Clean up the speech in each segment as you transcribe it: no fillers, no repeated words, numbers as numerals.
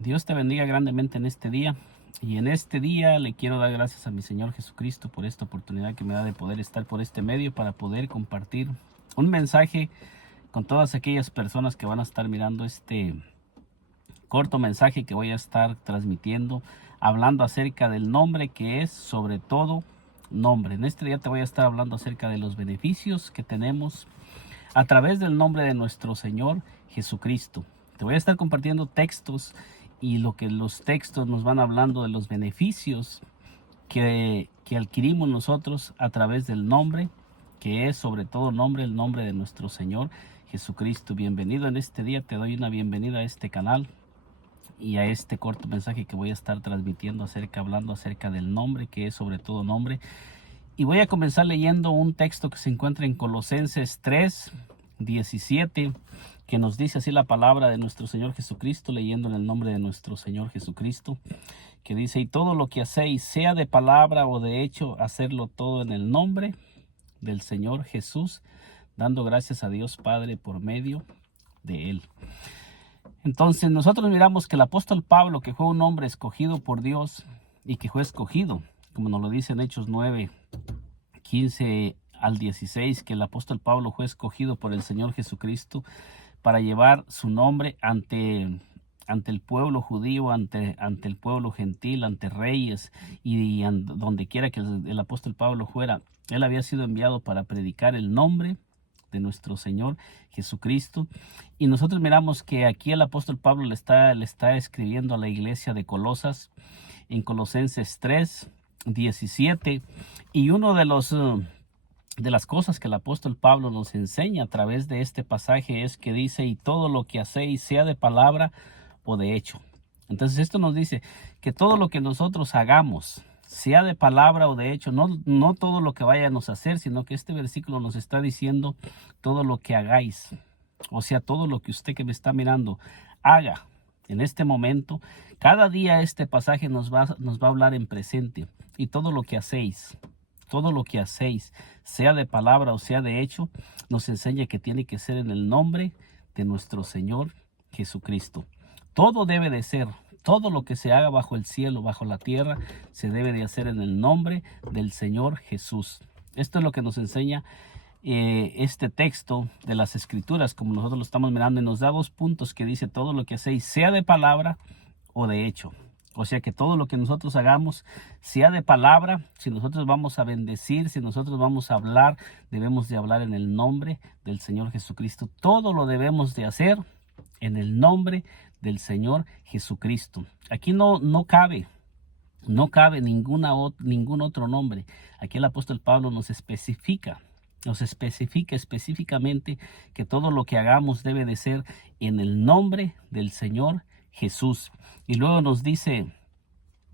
Dios te bendiga grandemente en este día. Y en este día le quiero dar gracias a mi Señor Jesucristo por esta oportunidad que me da de poder estar por este medio para poder compartir un mensaje con todas aquellas personas que van a estar mirando este corto mensaje que voy a estar transmitiendo, hablando acerca del nombre que es sobre todo nombre. En este día te voy a estar hablando acerca de los beneficios que tenemos a través del nombre de nuestro Señor Jesucristo. Te voy a estar compartiendo textos y lo que los textos nos van hablando de los beneficios que adquirimos nosotros a través del nombre, que es sobre todo nombre, el nombre de nuestro Señor Jesucristo. Bienvenido en este día, te doy una bienvenida a este canal y a este corto mensaje que voy a estar transmitiendo hablando acerca del nombre, que es sobre todo nombre. Y voy a comenzar leyendo un texto que se encuentra en Colosenses 3:17, que nos dice así la palabra de nuestro Señor Jesucristo, leyendo en el nombre de nuestro Señor Jesucristo, que dice: y todo lo que hacéis, sea de palabra o de hecho, hacerlo todo en el nombre del Señor Jesús, dando gracias a Dios Padre por medio de Él. Entonces nosotros miramos que el apóstol Pablo, que fue un hombre escogido por Dios y que fue escogido, como nos lo dice en Hechos 9:15 al 16, que el apóstol Pablo fue escogido por el Señor Jesucristo para llevar su nombre ante el pueblo judío, ante el pueblo gentil, ante reyes y donde quiera que el apóstol Pablo fuera. Él había sido enviado para predicar el nombre de nuestro Señor Jesucristo. Y nosotros miramos que aquí el apóstol Pablo le está escribiendo a la iglesia de Colosas en Colosenses 3:17, y uno de las cosas que el apóstol Pablo nos enseña a través de este pasaje es que dice: y todo lo que hacéis, sea de palabra o de hecho. Entonces esto nos dice que todo lo que nosotros hagamos, sea de palabra o de hecho, no todo lo que vayamos a hacer, sino que este versículo nos está diciendo todo lo que hagáis. O sea, todo lo que usted que me está mirando haga en este momento. Cada día este pasaje nos va a hablar en presente. Y todo lo que hacéis, sea de palabra o sea de hecho, nos enseña que tiene que ser en el nombre de nuestro Señor Jesucristo. Todo debe de ser, todo lo que se haga bajo el cielo, bajo la tierra, se debe de hacer en el nombre del Señor Jesús. Esto es lo que nos enseña este texto de las Escrituras, como nosotros lo estamos mirando, y nos da 2 puntos que dice: todo lo que hacéis, sea de palabra o de hecho. O sea que todo lo que nosotros hagamos, sea de palabra, si nosotros vamos a bendecir, si nosotros vamos a hablar, debemos de hablar en el nombre del Señor Jesucristo. Todo lo debemos de hacer en el nombre del Señor Jesucristo. Aquí no cabe ningún otro nombre. Aquí el apóstol Pablo nos especifica específicamente que todo lo que hagamos debe de ser en el nombre del Señor Jesús. Y luego nos dice: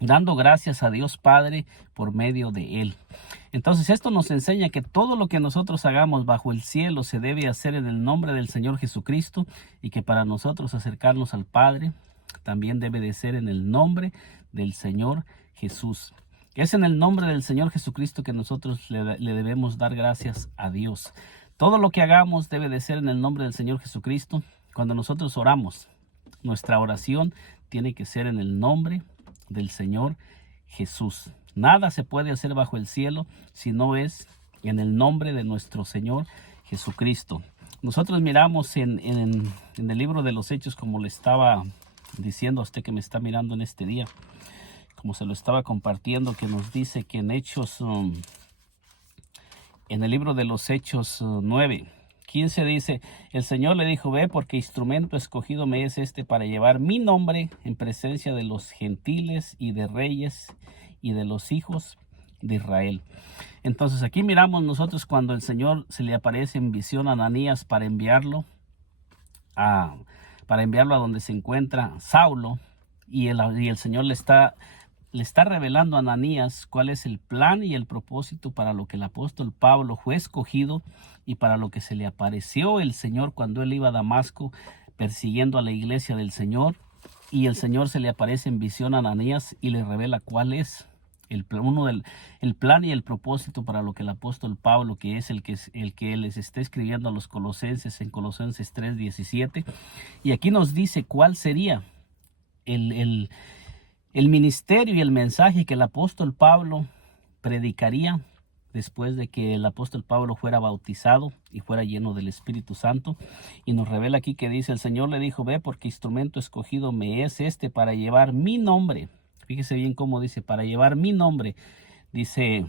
dando gracias a Dios Padre por medio de Él. Entonces esto nos enseña que todo lo que nosotros hagamos bajo el cielo se debe hacer en el nombre del Señor Jesucristo, y que para nosotros acercarnos al Padre también debe de ser en el nombre del Señor Jesús. Es en el nombre del Señor Jesucristo que nosotros le debemos dar gracias a Dios. Todo lo que hagamos debe de ser en el nombre del Señor Jesucristo. Cuando nosotros oramos, nuestra oración tiene que ser en el nombre del Señor Jesús. Nada se puede hacer bajo el cielo si no es en el nombre de nuestro Señor Jesucristo. Nosotros miramos en el libro de los Hechos, como le estaba diciendo a usted que me está mirando en este día, como se lo estaba compartiendo, que nos dice que en Hechos, en el libro de los Hechos 9:15 dice: el Señor le dijo: ve, porque instrumento escogido me es este para llevar mi nombre en presencia de los gentiles y de reyes y de los hijos de Israel. Entonces aquí miramos nosotros cuando el Señor se le aparece en visión a Ananías para enviarlo a donde se encuentra Saulo, y el Señor le está revelando a Ananías cuál es el plan y el propósito para lo que el apóstol Pablo fue escogido y para lo que se le apareció el Señor cuando él iba a Damasco persiguiendo a la iglesia del Señor. Y el Señor se le aparece en visión a Ananías y le revela cuál es el plan y el propósito para lo que el apóstol Pablo, que es el que les está escribiendo a los colosenses en Colosenses 3:17, y aquí nos dice cuál sería el ministerio y el mensaje que el apóstol Pablo predicaría después de que el apóstol Pablo fuera bautizado y fuera lleno del Espíritu Santo. Y nos revela aquí que dice: el Señor le dijo, ve, porque instrumento escogido me es este para llevar mi nombre. Fíjese bien cómo dice, para llevar mi nombre. Dice,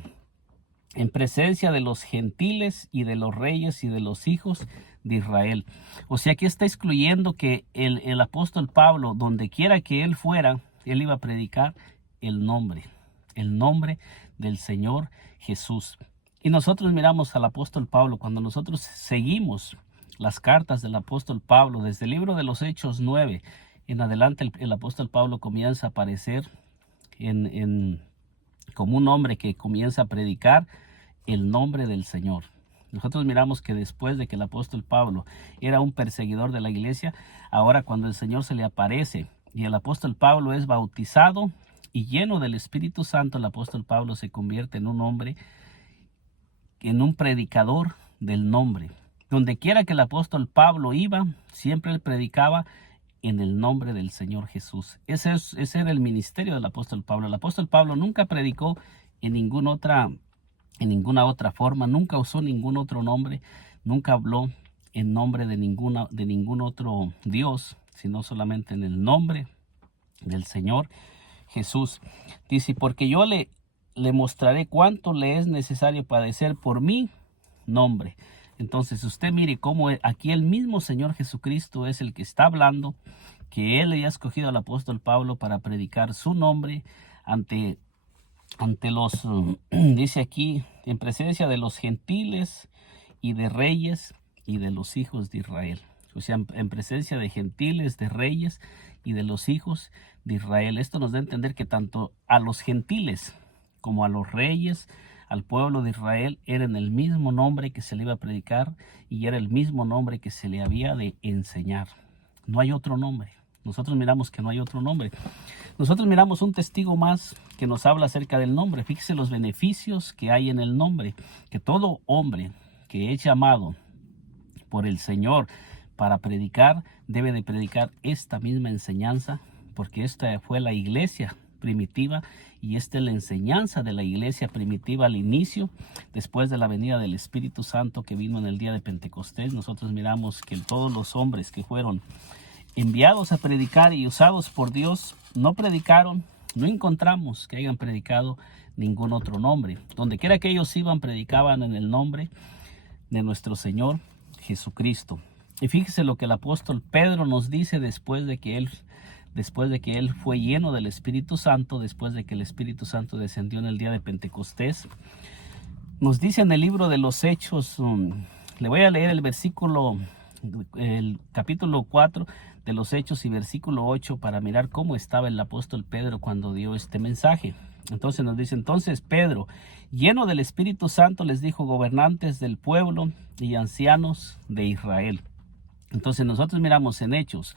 en presencia de los gentiles y de los reyes y de los hijos de Israel. O sea, aquí está excluyendo que el apóstol Pablo, donde quiera que él fuera, él iba a predicar el nombre del Señor Jesús. Y nosotros miramos al apóstol Pablo, cuando nosotros seguimos las cartas del apóstol Pablo, desde el libro de los Hechos 9 en adelante, el apóstol Pablo comienza a aparecer como un hombre que comienza a predicar el nombre del Señor. Nosotros miramos que después de que el apóstol Pablo era un perseguidor de la iglesia, ahora cuando el Señor se le aparece y el apóstol Pablo es bautizado y lleno del Espíritu Santo, el apóstol Pablo se convierte en un hombre, en un predicador del nombre. Donde quiera que el apóstol Pablo iba, siempre él predicaba en el nombre del Señor Jesús. Ese era el ministerio del apóstol Pablo. El apóstol Pablo nunca predicó en ninguna otra forma, nunca usó ningún otro nombre, nunca habló en nombre de ningún otro Dios, sino solamente en el nombre del Señor Jesús. Dice, porque yo le mostraré cuánto le es necesario padecer por mi nombre. Entonces usted mire cómo aquí el mismo Señor Jesucristo es el que está hablando, que él había escogido al apóstol Pablo para predicar su nombre ante los, dice aquí, en presencia de los gentiles y de reyes y de los hijos de Israel. O sea, en presencia de gentiles, de reyes y de los hijos de Israel. Esto nos da a entender que tanto a los gentiles como a los reyes, al pueblo de Israel, era en el mismo nombre que se le iba a predicar y era el mismo nombre que se le había de enseñar. No hay otro nombre. Nosotros miramos que no hay otro nombre. Nosotros miramos un testigo más que nos habla acerca del nombre. Fíjese los beneficios que hay en el nombre. Que todo hombre que es llamado por el Señor para predicar, debe de predicar esta misma enseñanza, porque esta fue la iglesia primitiva y esta es la enseñanza de la iglesia primitiva al inicio, después de la venida del Espíritu Santo que vino en el día de Pentecostés. Nosotros miramos que todos los hombres que fueron enviados a predicar y usados por Dios no predicaron, no encontramos que hayan predicado ningún otro nombre. Donde quiera que ellos iban, predicaban en el nombre de nuestro Señor Jesucristo. Y fíjese lo que el apóstol Pedro nos dice después de que él fue lleno del Espíritu Santo, después de que el Espíritu Santo descendió en el día de Pentecostés. Nos dice en el libro de los Hechos, le voy a leer el capítulo 4 de los Hechos y versículo 8 para mirar cómo estaba el apóstol Pedro cuando dio este mensaje. Entonces nos dice, entonces Pedro, lleno del Espíritu Santo, les dijo: gobernantes del pueblo y ancianos de Israel. Entonces nosotros miramos en Hechos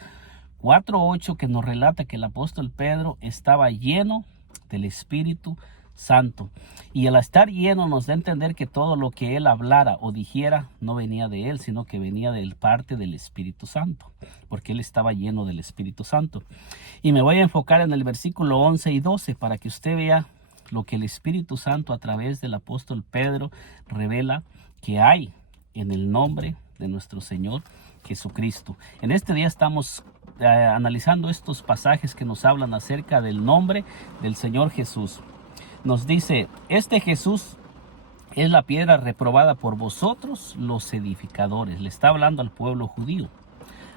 4:8 que nos relata que el apóstol Pedro estaba lleno del Espíritu Santo. Y al estar lleno nos da a entender que todo lo que él hablara o dijera no venía de él, sino que venía de parte del Espíritu Santo, porque él estaba lleno del Espíritu Santo. Y me voy a enfocar en el versículo 11 y 12 para que usted vea lo que el Espíritu Santo a través del apóstol Pedro revela que hay en el nombre de nuestro Señor Jesucristo. En este día estamos analizando estos pasajes que nos hablan acerca del nombre del Señor Jesús. Nos dice, este Jesús es la piedra reprobada por vosotros los edificadores. Le está hablando al pueblo judío,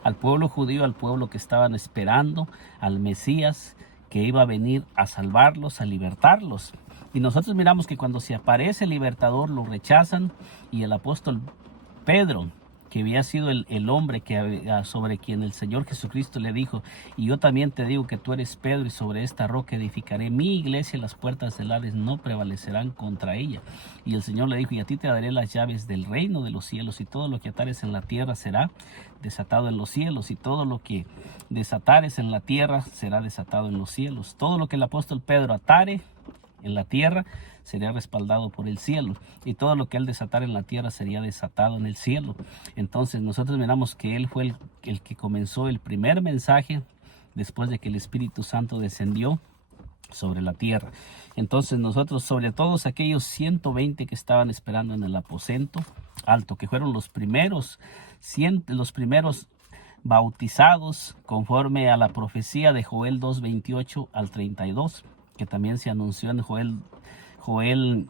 al pueblo que estaban esperando al Mesías que iba a venir a salvarlos, a libertarlos. Y nosotros miramos que cuando se aparece el libertador lo rechazan, y el apóstol Pedro, que había sido el hombre sobre quien el Señor Jesucristo le dijo: y yo también te digo que tú eres Pedro, y sobre esta roca edificaré mi iglesia, y las puertas del Hades no prevalecerán contra ella. Y el Señor le dijo: y a ti te daré las llaves del reino de los cielos, y todo lo que atares en la tierra será desatado en los cielos, y todo lo que desatares en la tierra será desatado en los cielos. Todo lo que el apóstol Pedro atare en la tierra sería respaldado por el cielo, y todo lo que él desatara en la tierra sería desatado en el cielo. Entonces nosotros miramos que él fue el que comenzó el primer mensaje después de que el Espíritu Santo descendió sobre la tierra. Entonces nosotros, sobre todos aquellos 120 que estaban esperando en el aposento alto, que fueron los primeros bautizados conforme a la profecía de Joel 2:28 al 32, que también se anunció en Joel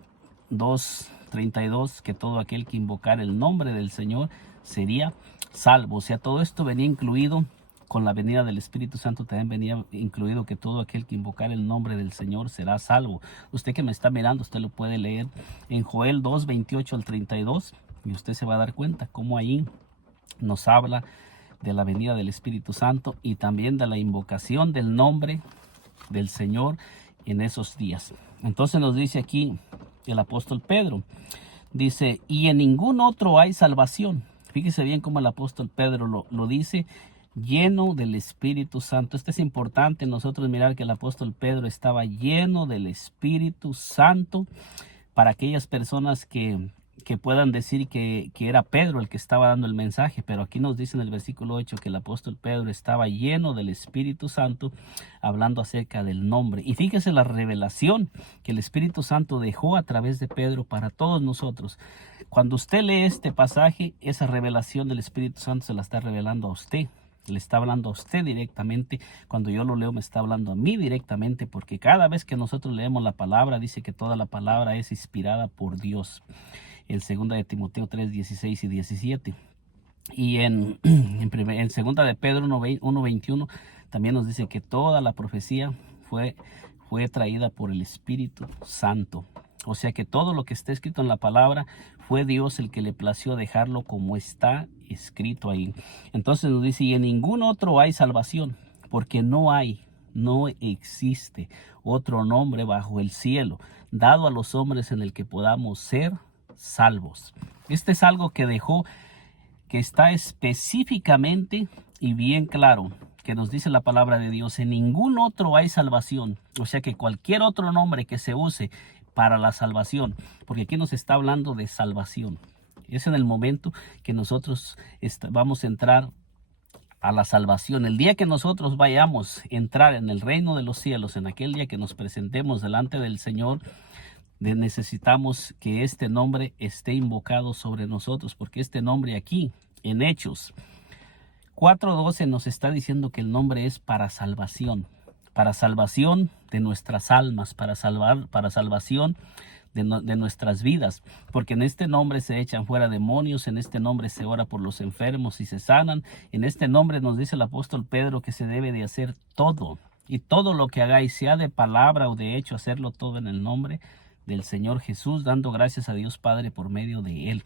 2:32, que todo aquel que invocara el nombre del Señor sería salvo. O sea, todo esto venía incluido con la venida del Espíritu Santo, también venía incluido que todo aquel que invocara el nombre del Señor será salvo. Usted que me está mirando, usted lo puede leer en Joel 2:28 al 32 y usted se va a dar cuenta cómo ahí nos habla de la venida del Espíritu Santo y también de la invocación del nombre del Señor en esos días. Entonces nos dice aquí el apóstol Pedro, dice, y en ningún otro hay salvación. Fíjese bien cómo el apóstol Pedro lo dice, lleno del Espíritu Santo. Esto es importante nosotros mirar que el apóstol Pedro estaba lleno del Espíritu Santo para aquellas personas que puedan decir que era Pedro el que estaba dando el mensaje, pero aquí nos dice en el versículo 8 que el apóstol Pedro estaba lleno del Espíritu Santo hablando acerca del nombre. Y fíjese la revelación que el Espíritu Santo dejó a través de Pedro para todos nosotros. Cuando usted lee este pasaje, esa revelación del Espíritu Santo se la está revelando a usted. Le está hablando a usted directamente. Cuando yo lo leo me está hablando a mí directamente, porque cada vez que nosotros leemos la palabra, dice que toda la palabra es inspirada por Dios. En 2 de Timoteo 3, 16 y 17. Y en 2 de Pedro 1:21 también nos dice que toda la profecía fue traída por el Espíritu Santo. O sea que todo lo que está escrito en la palabra fue Dios el que le plació dejarlo como está escrito ahí. Entonces nos dice, y en ningún otro hay salvación, porque no existe otro nombre bajo el cielo dado a los hombres en el que podamos ser salvos. Este es algo que dejó, que está específicamente y bien claro, que nos dice la palabra de Dios, en ningún otro hay salvación. O sea que cualquier otro nombre que se use para la salvación, porque aquí nos está hablando de salvación. Es en el momento que nosotros vamos a entrar a la salvación. El día que nosotros vayamos a entrar en el reino de los cielos, en aquel día que nos presentemos delante del Señor, necesitamos que este nombre esté invocado sobre nosotros, porque este nombre aquí, en Hechos 4:12, nos está diciendo que el nombre es para salvación de nuestras almas, para salvación de nuestras vidas, porque en este nombre se echan fuera demonios, en este nombre se ora por los enfermos y se sanan, en este nombre nos dice el apóstol Pedro que se debe de hacer todo, y todo lo que hagáis, sea de palabra o de hecho, hacerlo todo en el nombre del Señor Jesús, dando gracias a Dios Padre por medio de él.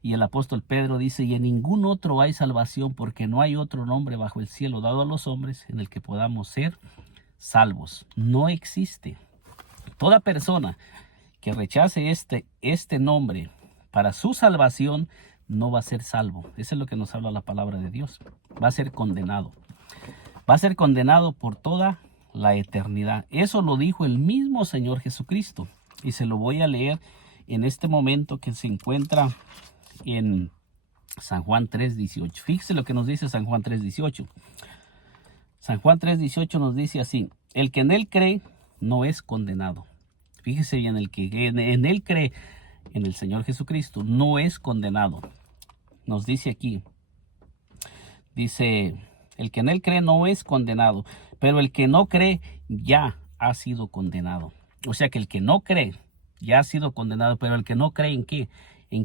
Y el apóstol Pedro dice, y en ningún otro hay salvación, porque no hay otro nombre bajo el cielo dado a los hombres en el que podamos ser salvos. No existe. Toda persona que rechace este nombre para su salvación no va a ser salvo. Eso es lo que nos habla la palabra de Dios. Va a ser condenado. Va a ser condenado por toda la eternidad. Eso lo dijo el mismo Señor Jesucristo. Y se lo voy a leer en este momento, que se encuentra en San Juan 3:18. Fíjese lo que nos dice San Juan 3:18. San Juan 3:18 nos dice así: el que en él cree no es condenado. Fíjese bien, el que en él cree, en el Señor Jesucristo, no es condenado. Nos dice aquí, dice, el que en él cree no es condenado, pero el que no cree ya ha sido condenado. O sea que el que no cree ya ha sido condenado, pero el que no cree, ¿en qué? ¿En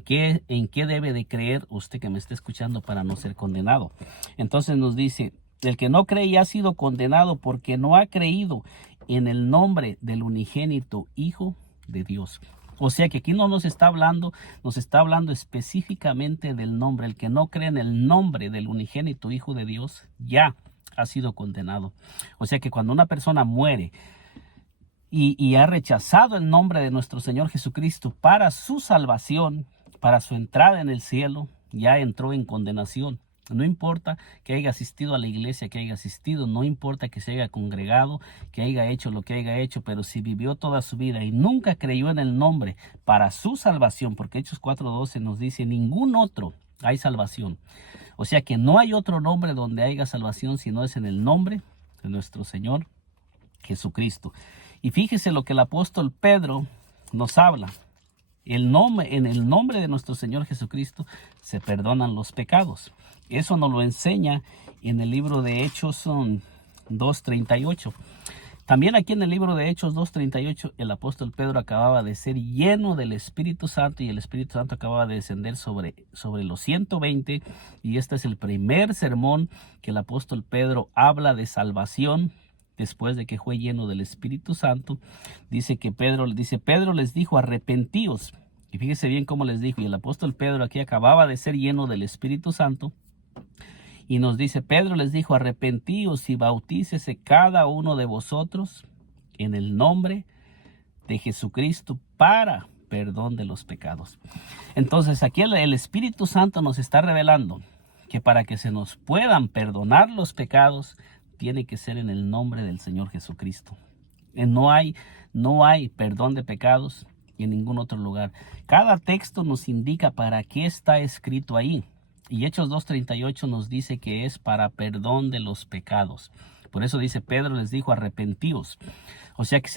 qué debe de creer usted que me está escuchando para no ser condenado? Entonces nos dice, el que no cree ya ha sido condenado porque no ha creído en el nombre del unigénito Hijo de Dios. O sea que aquí no nos está hablando específicamente del nombre. El que no cree en el nombre del unigénito Hijo de Dios ya ha sido condenado. O sea que cuando una persona muere y ha rechazado el nombre de nuestro Señor Jesucristo para su salvación, para su entrada en el cielo, ya entró en condenación. No importa que haya asistido a la iglesia, que haya asistido, no importa que se haya congregado, que haya hecho lo que haya hecho, pero si vivió toda su vida y nunca creyó en el nombre para su salvación, porque Hechos 4:12 nos dice, ningún otro hay salvación. O sea que no hay otro nombre donde haya salvación si no es en el nombre de nuestro Señor Jesucristo. Y fíjese lo que el apóstol Pedro nos habla. En el nombre de nuestro Señor Jesucristo se perdonan los pecados. Eso nos lo enseña en el libro de Hechos 2:38. También aquí en el libro de Hechos 2:38, el apóstol Pedro acababa de ser lleno del Espíritu Santo y el Espíritu Santo acababa de descender sobre los 120, y este es el primer sermón que el apóstol Pedro habla de salvación después de que fue lleno del Espíritu Santo. Dice que Pedro les dijo: arrepentíos. Y fíjese bien cómo les dijo. Y el apóstol Pedro aquí acababa de ser lleno del Espíritu Santo. Y nos dice: Pedro les dijo: arrepentíos y bautícese cada uno de vosotros en el nombre de Jesucristo para perdón de los pecados. Entonces aquí el Espíritu Santo nos está revelando que para que se nos puedan perdonar los pecados, tiene que ser en el nombre del Señor Jesucristo. No hay perdón de pecados en ningún otro lugar. Cada texto nos indica para qué está escrito ahí. Y Hechos 2:38 nos dice que es para perdón de los pecados. Por eso dice: Pedro les dijo: arrepentíos. O sea que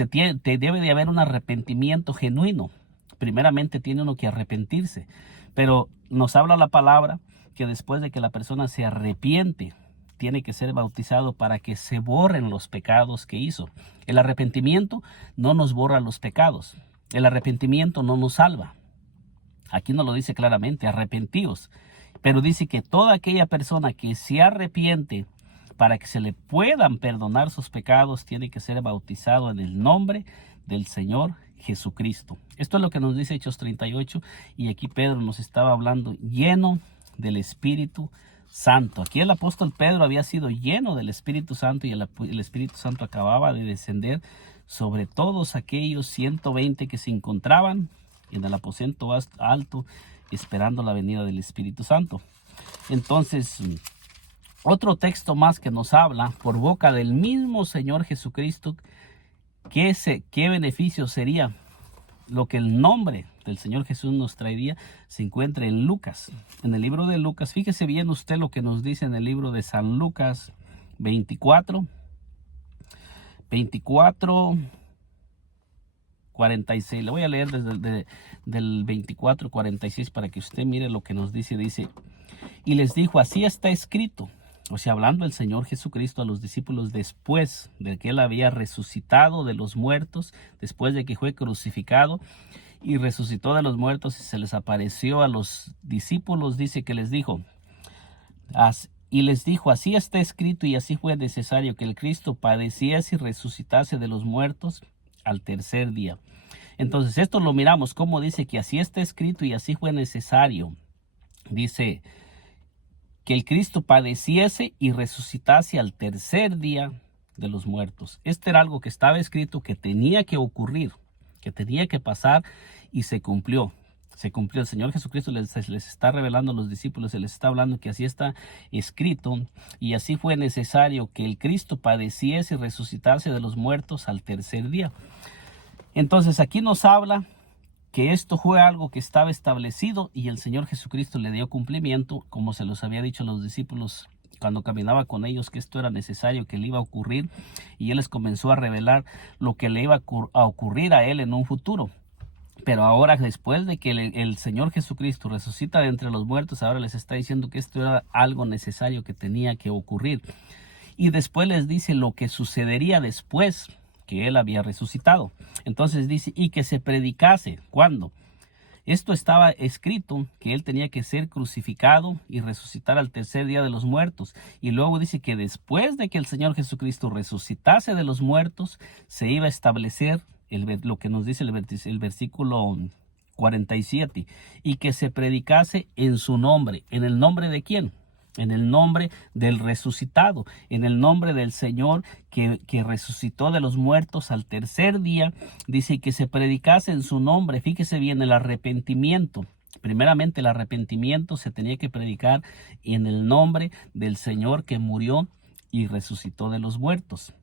debe de haber un arrepentimiento genuino. Primeramente tiene uno que arrepentirse. Pero nos habla la palabra que después de que la persona se arrepiente, tiene que ser bautizado para que se borren los pecados que hizo. El arrepentimiento no nos borra los pecados. El arrepentimiento no nos salva. Aquí nos lo dice claramente: arrepentíos. Pero dice que toda aquella persona que se arrepiente, para que se le puedan perdonar sus pecados, tiene que ser bautizado en el nombre del Señor Jesucristo. Esto es lo que nos dice Hechos 38, y aquí Pedro nos estaba hablando lleno del Espíritu Santo. Aquí el apóstol Pedro había sido lleno del Espíritu Santo, y el Espíritu Santo acababa de descender sobre todos aquellos 120 que se encontraban en el aposento alto, esperando la venida del Espíritu Santo. Entonces, otro texto más que nos habla por boca del mismo Señor Jesucristo, qué beneficio sería lo que el nombre del Señor Jesús nos traería, se encuentra en Lucas. En el libro de Lucas, fíjese bien usted lo que nos dice en el libro de San Lucas 24:46. Le voy a leer desde del 24:46 para que usted mire lo que nos dice. Dice: y les dijo: así está escrito. O sea, hablando el Señor Jesucristo a los discípulos después de que Él había resucitado de los muertos, después de que fue crucificado y resucitó de los muertos y se les apareció a los discípulos, dice que les dijo: y les dijo: así está escrito y así fue necesario que el Cristo padeciese y resucitase de los muertos al tercer día. Entonces esto lo miramos como dice que así está escrito y así fue necesario. Dice que el Cristo padeciese y resucitase al tercer día de los muertos. Este era algo que estaba escrito, que tenía que ocurrir, que tenía que pasar, y se cumplió. Se cumplió. El Señor Jesucristo les está revelando a los discípulos, se les está hablando que así está escrito, y así fue necesario que el Cristo padeciese y resucitase de los muertos al tercer día. Entonces aquí nos habla que esto fue algo que estaba establecido, y el Señor Jesucristo le dio cumplimiento, como se los había dicho a los discípulos cuando caminaba con ellos, que esto era necesario, que le iba a ocurrir, y Él les comenzó a revelar lo que le iba a ocurrir a Él en un futuro. Pero ahora, después de que el Señor Jesucristo resucita de entre los muertos, ahora les está diciendo que esto era algo necesario que tenía que ocurrir. Y después les dice lo que sucedería después que Él había resucitado. Entonces dice: y que se predicase. ¿Cuándo? Esto estaba escrito, que Él tenía que ser crucificado y resucitar al tercer día de los muertos. Y luego dice que después de que el Señor Jesucristo resucitase de los muertos, se iba a establecer lo que nos dice el versículo 47. Y que se predicase en su nombre. ¿En el nombre de quién? En el nombre del resucitado, en el nombre del Señor que resucitó de los muertos al tercer día. Dice que se predicase en su nombre. Fíjese bien, el arrepentimiento. Primeramente, el arrepentimiento se tenía que predicar en el nombre del Señor que murió y resucitó de los muertos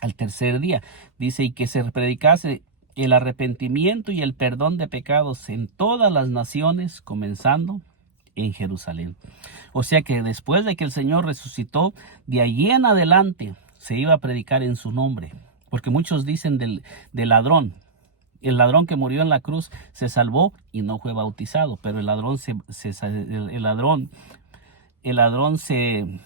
al tercer día. Dice: y que se predicase el arrepentimiento y el perdón de pecados en todas las naciones, comenzando en Jerusalén. O sea que después de que el Señor resucitó, de allí en adelante se iba a predicar en su nombre. Porque muchos dicen del ladrón. El ladrón que murió en la cruz se salvó y no fue bautizado, pero el ladrón se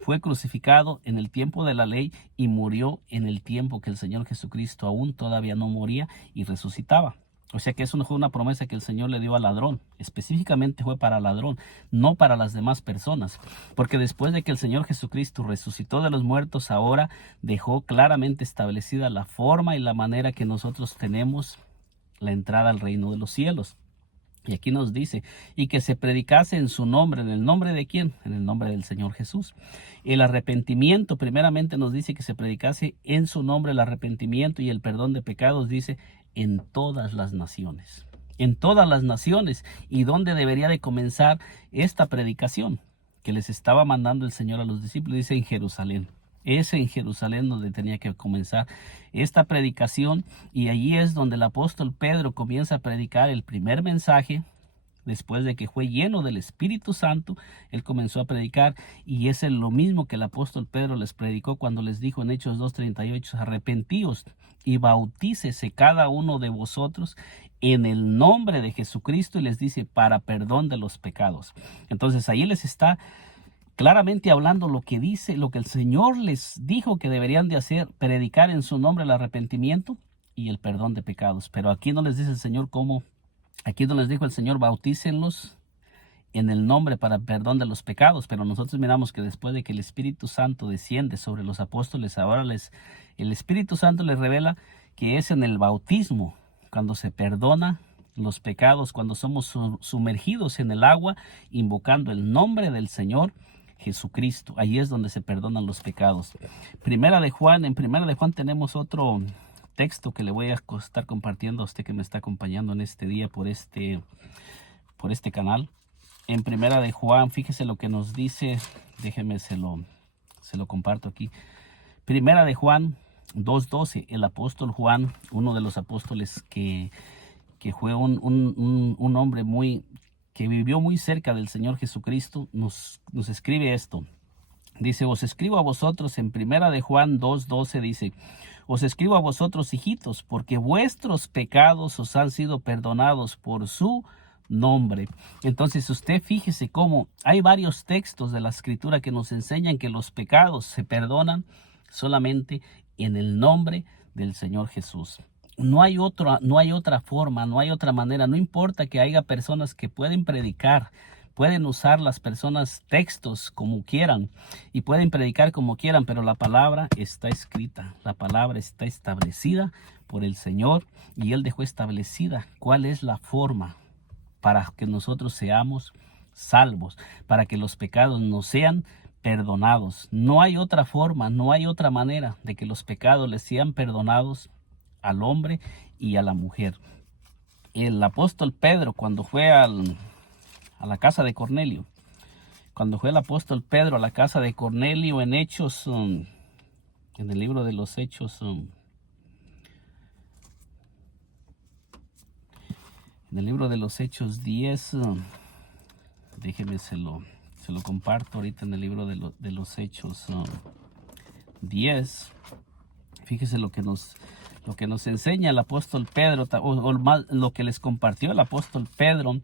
fue crucificado en el tiempo de la ley y murió en el tiempo que el Señor Jesucristo aún todavía no moría y resucitaba. O sea que eso no fue una promesa que el Señor le dio al ladrón, específicamente fue para el ladrón, no para las demás personas, porque después de que el Señor Jesucristo resucitó de los muertos, ahora dejó claramente establecida la forma y la manera que nosotros tenemos la entrada al reino de los cielos. Y aquí nos dice, y que se predicase en su nombre. ¿En el nombre de quién? En el nombre del Señor Jesús. El arrepentimiento, primeramente nos dice que se predicase en su nombre el arrepentimiento y el perdón de pecados, dice, en todas las naciones. En todas las naciones. ¿Y dónde debería de comenzar esta predicación que les estaba mandando el Señor a los discípulos? Dice en Jerusalén. Es en Jerusalén donde tenía que comenzar esta predicación, y allí es donde el apóstol Pedro comienza a predicar el primer mensaje. Después de que fue lleno del Espíritu Santo, él comenzó a predicar, y es lo mismo que el apóstol Pedro les predicó cuando les dijo en Hechos 2:38, arrepentíos y bautícese cada uno de vosotros en el nombre de Jesucristo, y les dice para perdón de los pecados. Entonces ahí les está claramente hablando lo que dice, lo que el Señor les dijo que deberían de hacer, predicar en su nombre el arrepentimiento y el perdón de pecados. Pero aquí no les dice el Señor cómo. Aquí no les dijo el Señor, bautícenlos en el nombre para perdón de los pecados. Pero nosotros miramos que después de que el Espíritu Santo desciende sobre los apóstoles, ahora el Espíritu Santo les revela que es en el bautismo cuando se perdona los pecados, cuando somos sumergidos en el agua, invocando el nombre del Señor Jesucristo. Ahí es donde se perdonan los pecados. En Primera de Juan tenemos otro texto que le voy a estar compartiendo a usted que me está acompañando en este día por este canal. En Primera de Juan, fíjese lo que nos dice, déjeme se lo comparto aquí. Primera de Juan 2:12, el apóstol Juan, uno de los apóstoles que fue un hombre que vivió muy cerca del Señor Jesucristo, nos escribe esto. Dice, os escribo a vosotros en Primera de Juan 2:12, dice, os escribo a vosotros, hijitos, porque vuestros pecados os han sido perdonados por su nombre. Entonces usted fíjese cómo hay varios textos de la Escritura que nos enseñan que los pecados se perdonan solamente en el nombre del Señor Jesús. No hay otra forma, no hay otra manera. No importa que haya personas que pueden predicar, pueden usar las personas textos como quieran y pueden predicar como quieran, pero la palabra está escrita, la palabra está establecida por el Señor, y Él dejó establecida cuál es la forma para que nosotros seamos salvos, para que los pecados nos sean perdonados. No hay otra forma, no hay otra manera de que los pecados les sean perdonados al hombre y a la mujer. El apóstol Pedro, cuando fue a la casa de Cornelio, cuando fue el apóstol Pedro a la casa de Cornelio en Hechos, en el libro de los Hechos, en el libro de los Hechos 10, déjeme se lo comparto ahorita en el libro de los Hechos 10. Fíjese lo que nos enseña el apóstol Pedro, o más lo que les compartió el apóstol Pedro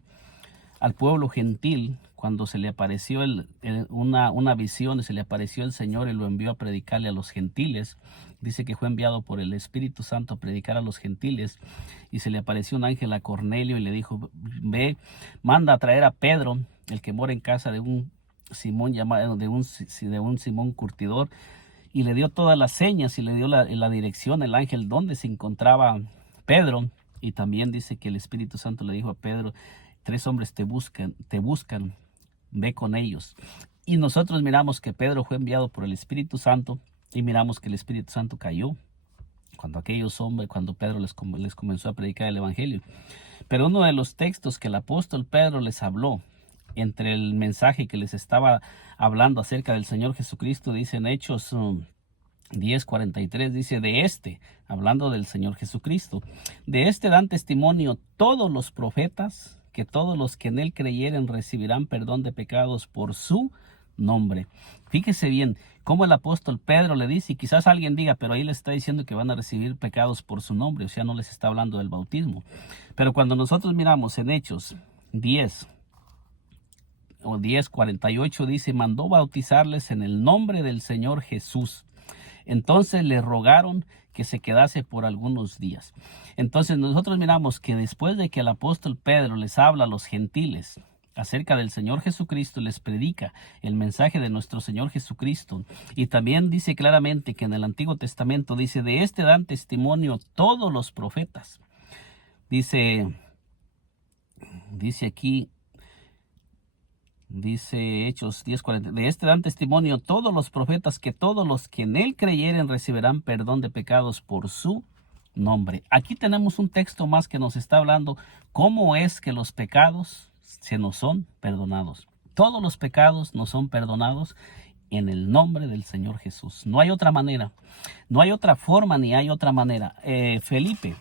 al pueblo gentil cuando se le apareció una visión, se le apareció el Señor y lo envió a predicarle a los gentiles. Dice que fue enviado por el Espíritu Santo a predicar a los gentiles, y se le apareció un ángel a Cornelio y le dijo, ve, manda a traer a Pedro, el que mora en casa de un Simón llamado, de un Simón curtidor. Y le dio todas las señas y le dio la dirección, el ángel, donde se encontraba Pedro. Y también dice que el Espíritu Santo le dijo a Pedro, 3 hombres te buscan, ve con ellos. Y nosotros miramos que Pedro fue enviado por el Espíritu Santo, y miramos que el Espíritu Santo cayó cuando Pedro les comenzó a predicar el Evangelio. Pero uno de los textos que el apóstol Pedro les habló, entre el mensaje que les estaba hablando acerca del Señor Jesucristo, dice en Hechos 10:43, dice, hablando del Señor Jesucristo, de dan testimonio todos los profetas, que todos los que en él creyeren recibirán perdón de pecados por su nombre. Fíjese bien cómo el apóstol Pedro le dice, y quizás alguien diga, pero ahí le está diciendo que van a recibir pecados por su nombre, o sea, no les está hablando del bautismo. Pero cuando nosotros miramos en Hechos 10 o 10:48 dice, mandó bautizarles en el nombre del Señor Jesús. Entonces le rogaron que se quedase por algunos días. Entonces nosotros miramos que después de que el apóstol Pedro les habla a los gentiles acerca del Señor Jesucristo, les predica el mensaje de nuestro Señor Jesucristo, y también dice claramente que en el Antiguo Testamento dice, de este dan testimonio todos los profetas. Dice aquí, dice Hechos 10:40, de este dan testimonio todos los profetas, que todos los que en él creyeren recibirán perdón de pecados por su nombre. Aquí tenemos un texto más que nos está hablando cómo es que los pecados se nos son perdonados. Todos los pecados nos son perdonados en el nombre del Señor Jesús. No hay otra manera, no hay otra forma, ni hay otra manera. Felipe,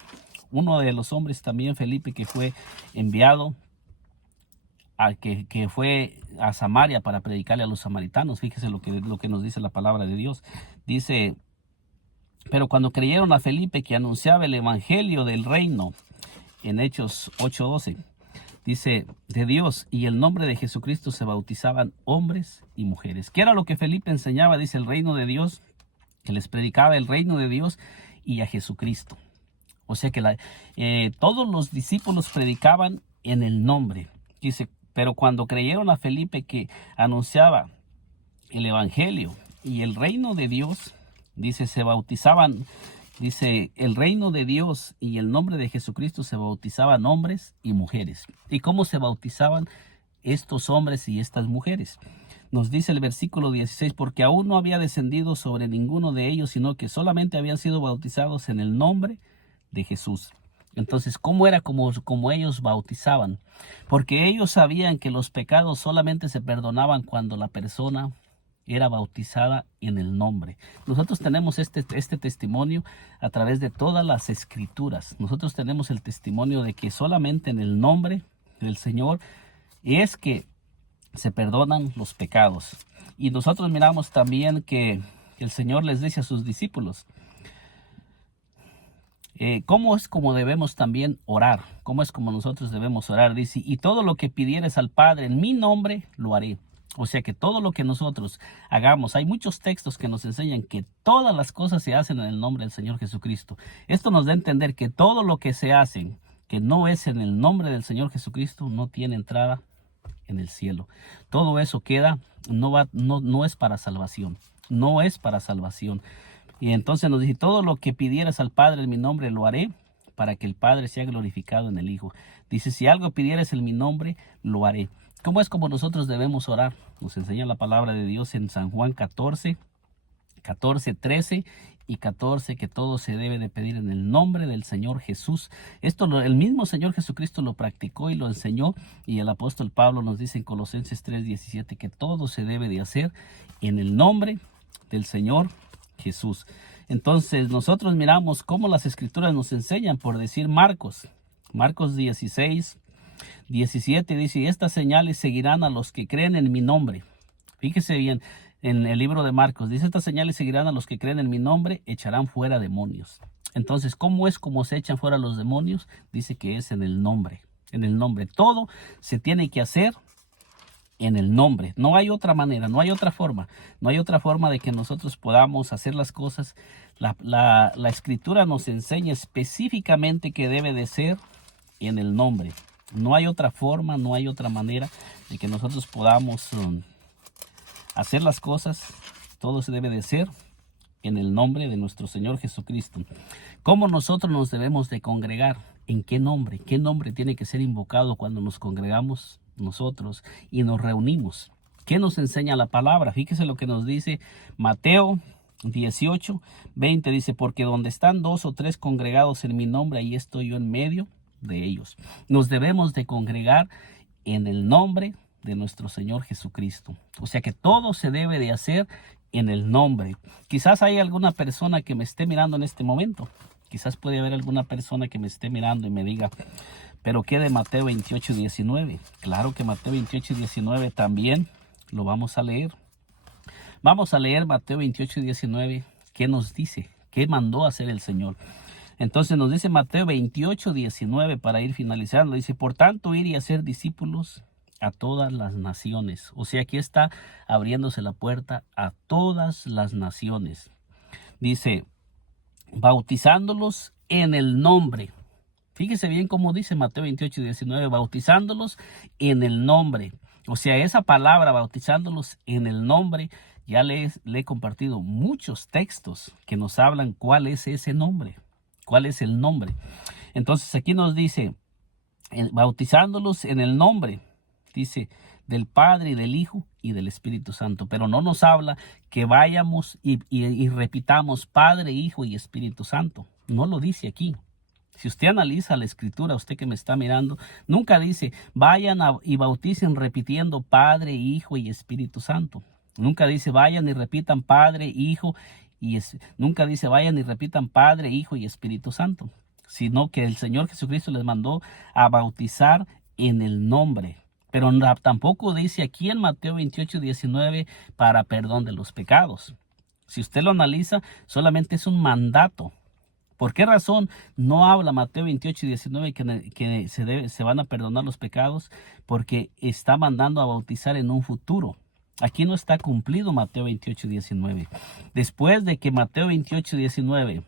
uno de los hombres también, Felipe, que fue enviado que fue a Samaria para predicarle a los samaritanos. Fíjese lo que nos dice la palabra de Dios. Dice, pero cuando creyeron a Felipe que anunciaba el evangelio del reino, en Hechos 8:12, dice, de Dios y el nombre de Jesucristo se bautizaban hombres y mujeres. ¿Qué era lo que Felipe enseñaba? Dice, el reino de Dios, que les predicaba el reino de Dios y a Jesucristo. O sea que todos los discípulos predicaban en el nombre. Dice, pero cuando creyeron a Felipe que anunciaba el evangelio y el reino de Dios, dice, se bautizaban, dice, el reino de Dios y el nombre de Jesucristo se bautizaban hombres y mujeres. ¿Y cómo se bautizaban estos hombres y estas mujeres? Nos dice el versículo 16, porque aún no había descendido sobre ninguno de ellos, sino que solamente habían sido bautizados en el nombre de Jesús. Entonces, ¿cómo era como ellos bautizaban? Porque ellos sabían que los pecados solamente se perdonaban cuando la persona era bautizada en el nombre. Nosotros tenemos este testimonio a través de todas las escrituras. Nosotros tenemos el testimonio de que solamente en el nombre del Señor es que se perdonan los pecados. Y nosotros miramos también que el Señor les dice a sus discípulos, ¿cómo es como debemos también orar? ¿Cómo es como nosotros debemos orar? Dice, y todo lo que pidieres al Padre en mi nombre, lo haré. O sea que todo lo que nosotros hagamos, hay muchos textos que nos enseñan que todas las cosas se hacen en el nombre del Señor Jesucristo. Esto nos da a entender que todo lo que se hace, que no es en el nombre del Señor Jesucristo, no tiene entrada en el cielo. Todo eso queda, no es para salvación. No es para salvación. Y entonces nos dice, todo lo que pidieras al Padre en mi nombre lo haré, para que el Padre sea glorificado en el Hijo. Dice, si algo pidieras en mi nombre, lo haré. ¿Cómo es como nosotros debemos orar? Nos enseña la palabra de Dios en San Juan 14, 13 y 14, que todo se debe de pedir en el nombre del Señor Jesús. Esto el mismo Señor Jesucristo lo practicó y lo enseñó, y el apóstol Pablo nos dice en Colosenses 3:17 que todo se debe de hacer en el nombre del Señor Jesús. Entonces nosotros miramos cómo las escrituras nos enseñan, por decir Marcos 16:17 dice, y estas señales seguirán a los que creen en mi nombre. Fíjese bien, en el libro de Marcos dice, estas señales seguirán a los que creen en mi nombre, echarán fuera demonios. Entonces, ¿cómo es como se echan fuera los demonios? Dice que es en el nombre. En el nombre. Todo se tiene que hacer en el nombre. No hay otra manera, no hay otra forma. No hay otra forma de que nosotros podamos hacer las cosas. La escritura nos enseña específicamente que debe de ser en el nombre. No hay otra forma, no hay otra manera de que nosotros podamos hacer las cosas. Todo se debe de ser en el nombre de nuestro Señor Jesucristo. ¿Cómo nosotros nos debemos de congregar? ¿En qué nombre? ¿Qué nombre tiene que ser invocado cuando nos congregamos nosotros y nos reunimos? ¿Qué nos enseña la palabra? Fíjese lo que nos dice Mateo 18:20. Dice, porque donde están 2 o 3 congregados en mi nombre, ahí estoy yo en medio de ellos. Nos debemos de congregar en el nombre de nuestro Señor Jesucristo. O sea que todo se debe de hacer en el nombre. Quizás hay alguna persona que me esté mirando en este momento. Quizás puede haber alguna persona que me esté mirando y me diga, pero ¿qué de Mateo 28:19? Claro que Mateo 28:19 también lo vamos a leer. Vamos a leer Mateo 28:19. ¿Qué nos dice? ¿Qué mandó hacer el Señor? Entonces nos dice Mateo 28:19 para ir finalizando. Dice, por tanto, ir y hacer discípulos a todas las naciones. O sea, aquí está abriéndose la puerta a todas las naciones. Dice, bautizándolos en el nombre. Fíjese bien cómo dice Mateo 28:19, bautizándolos en el nombre. O sea, esa palabra, bautizándolos en el nombre, ya le he compartido muchos textos que nos hablan cuál es ese nombre, cuál es el nombre. Entonces aquí nos dice, bautizándolos en el nombre, dice, del Padre y del Hijo y del Espíritu Santo. Pero no nos habla que vayamos y repitamos Padre, Hijo y Espíritu Santo. No lo dice aquí. Si usted analiza la escritura, usted que me está mirando, nunca dice, vayan y bauticen repitiendo Padre, Hijo y Espíritu Santo. Nunca dice, vayan y repitan Padre, Hijo nunca dice, vayan y repitan Padre, Hijo y Espíritu Santo. Sino que el Señor Jesucristo les mandó a bautizar en el nombre. Pero tampoco dice aquí en Mateo 28:19 para perdón de los pecados. Si usted lo analiza, solamente es un mandato. ¿Por qué razón no habla Mateo 28:19 que se van a perdonar los pecados? Porque está mandando a bautizar en un futuro. Aquí no está cumplido Mateo 28:19. Después de que Mateo 28:19,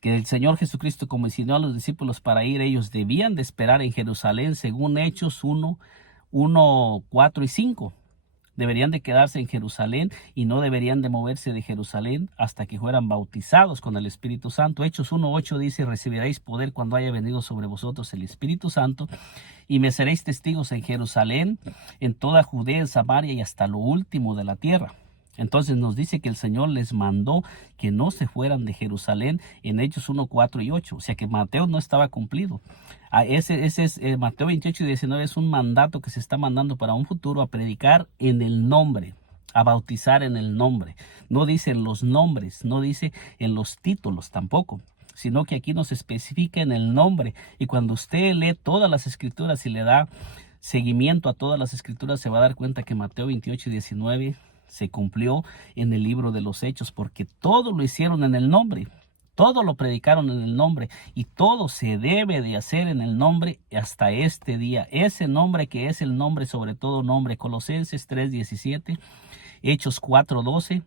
que el Señor Jesucristo comisionó a los discípulos para ir, ellos debían de esperar en Jerusalén, según Hechos 1, 4 y 5. Deberían de quedarse en Jerusalén y no deberían de moverse de Jerusalén hasta que fueran bautizados con el Espíritu Santo. Hechos 1:8 dice, recibiréis poder cuando haya venido sobre vosotros el Espíritu Santo y me seréis testigos en Jerusalén, en toda Judea, en Samaria y hasta lo último de la tierra. Entonces nos dice que el Señor les mandó que no se fueran de Jerusalén en Hechos 1, 4 y 8. O sea que Mateo no estaba cumplido. Ese es Mateo 28:19 es un mandato que se está mandando para un futuro a predicar en el nombre, a bautizar en el nombre. No dice en los nombres, no dice en los títulos tampoco, sino que aquí nos especifica en el nombre. Y cuando usted lee todas las escrituras y le da seguimiento a todas las escrituras, se va a dar cuenta que Mateo 28:19 se cumplió en el libro de los Hechos, porque todo lo hicieron en el nombre, todo lo predicaron en el nombre y todo se debe de hacer en el nombre hasta este día. Ese nombre que es el nombre sobre todo nombre, Colosenses 3:17, Hechos 4:12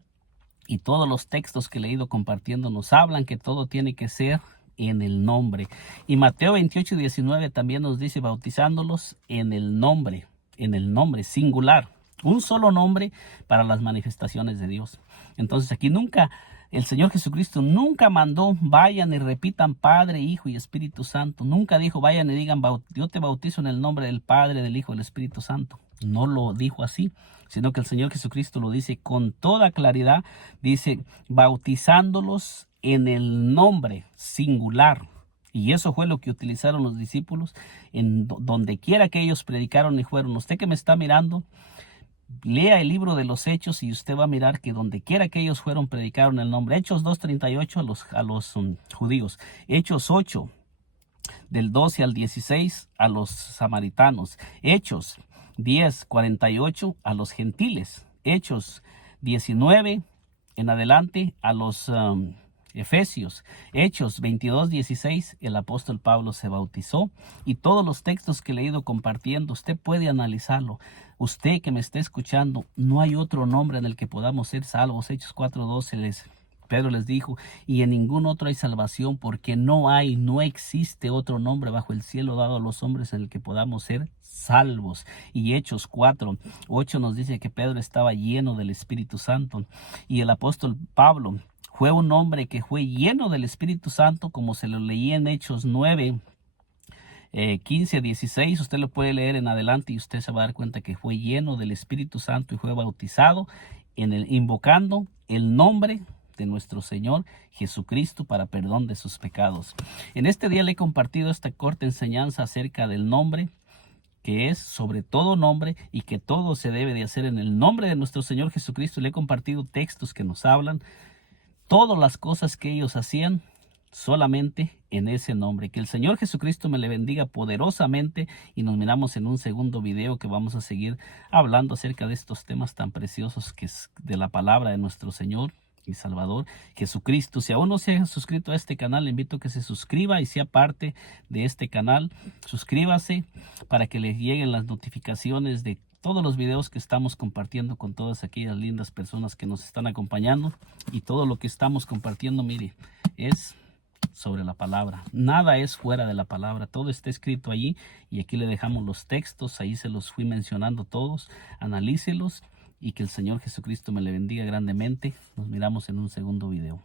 y todos los textos que le he ido compartiendo nos hablan que todo tiene que ser en el nombre. Y Mateo 28:19 también nos dice bautizándolos en el nombre singular. Un solo nombre para las manifestaciones de Dios. Entonces aquí el Señor Jesucristo nunca mandó, vayan y repitan Padre, Hijo y Espíritu Santo. Nunca dijo, vayan y digan, yo te bautizo en el nombre del Padre, del Hijo y del Espíritu Santo. No lo dijo así, sino que el Señor Jesucristo lo dice con toda claridad. Dice, bautizándolos en el nombre singular. Y eso fue lo que utilizaron los discípulos en donde quiera que ellos predicaron y fueron. Usted que me está mirando, lea el libro de los Hechos y usted va a mirar que donde quiera que ellos fueron predicaron el nombre. Hechos 2:38 a los judíos. Hechos 8 del 12 al 16 a los samaritanos. Hechos 10:48 a los gentiles. Hechos 19 en adelante a los Efesios. Hechos 22:16, el apóstol Pablo se bautizó. Y todos los textos que le he ido compartiendo, usted puede analizarlo. Usted que me está escuchando, no hay otro nombre en el que podamos ser salvos. Hechos 4:12 Pedro les dijo, y en ningún otro hay salvación, porque no existe otro nombre bajo el cielo dado a los hombres en el que podamos ser salvos. Y Hechos 4:8 nos dice que Pedro estaba lleno del Espíritu Santo. Y el apóstol Pablo fue un hombre que fue lleno del Espíritu Santo, como se lo leí en Hechos 9, 15 a 16. Usted lo puede leer en adelante y usted se va a dar cuenta que fue lleno del Espíritu Santo y fue bautizado invocando el nombre de nuestro Señor Jesucristo para perdón de sus pecados. En este día le he compartido esta corta enseñanza acerca del nombre, que es sobre todo nombre y que todo se debe de hacer en el nombre de nuestro Señor Jesucristo. Le he compartido textos que nos hablan todas las cosas que ellos hacían solamente en ese nombre. Que el Señor Jesucristo me le bendiga poderosamente y nos miramos en un segundo video que vamos a seguir hablando acerca de estos temas tan preciosos que es de la palabra de nuestro Señor y Salvador Jesucristo. Si aún no se ha suscrito a este canal, le invito a que se suscriba y sea parte de este canal. Suscríbase para que le lleguen las notificaciones de todos los videos que estamos compartiendo con todas aquellas lindas personas que nos están acompañando. Y todo lo que estamos compartiendo, mire, es sobre la palabra. Nada es fuera de la palabra. Todo está escrito allí y aquí le dejamos los textos. Ahí se los fui mencionando todos. Analícelos y que el Señor Jesucristo me le bendiga grandemente. Nos miramos en un segundo video.